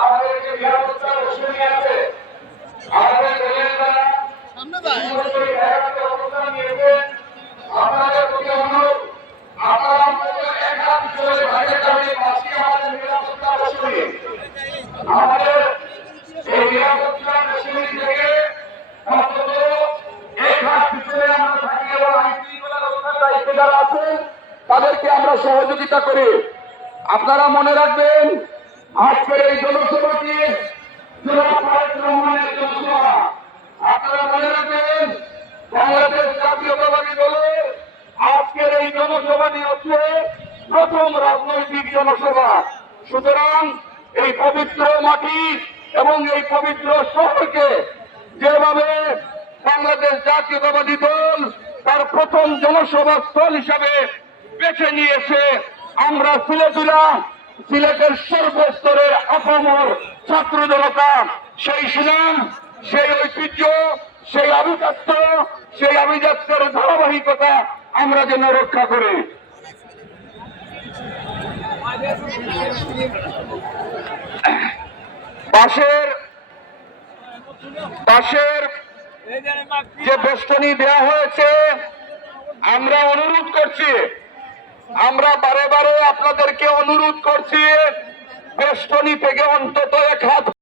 আমাদের যে নিরাপত্তা রক্ষী আছে, আমাদের অবস্থান নিয়েছেন, আপনাদের প্রতি অনুরোধ, আপনারা এক হাত চলে বাইরের কারণে পাশে আমাদের নিরাপত্তা রক্ষী, আমাদের এই নিরাপত্তা রক্ষী থেকে অন্তত এক হাত পিছনে আমরা থাকি এবং আইন শৃঙ্খলা রক্ষার দায়িত্বে যারা আছেন তাদেরকে আমরা সহযোগিতা করি। আপনারা মনে রাখবেন, আজকের এই জনসভাটি জনসভা, আপনারা মনে রাখবেন বাংলাদেশ জাতীয়তাবাদী দলের আজকের এই জনসভাটি হচ্ছে প্রথম রাজনৈতিক জনসভা। সুতরাং এই পবিত্র মাটি এবং এই পবিত্র শহরকে যেভাবে বাংলাদেশ জাতীয়তাবাদী দল তার প্রথম জনসভা স্থল হিসাবে বেছে নিয়েছে, আমরা সিলেটের সর্বস্তরের আপামর ছাত্র জনতা সেই সুনাম, সেই ঐতিহ্য, সেই আভিজাত্য, সেই আভিজাত্যের ধারাবাহিকতা আমরা যেন রক্ষা করি। বাঁশের যে বেষ্টনী দেওয়া হয়েছে, আমরা অনুরোধ করছি, আমরা বারে বারে আপনাদেরকে অনুরোধ করছি বেষ্টনী থেকে অন্তত এক হাত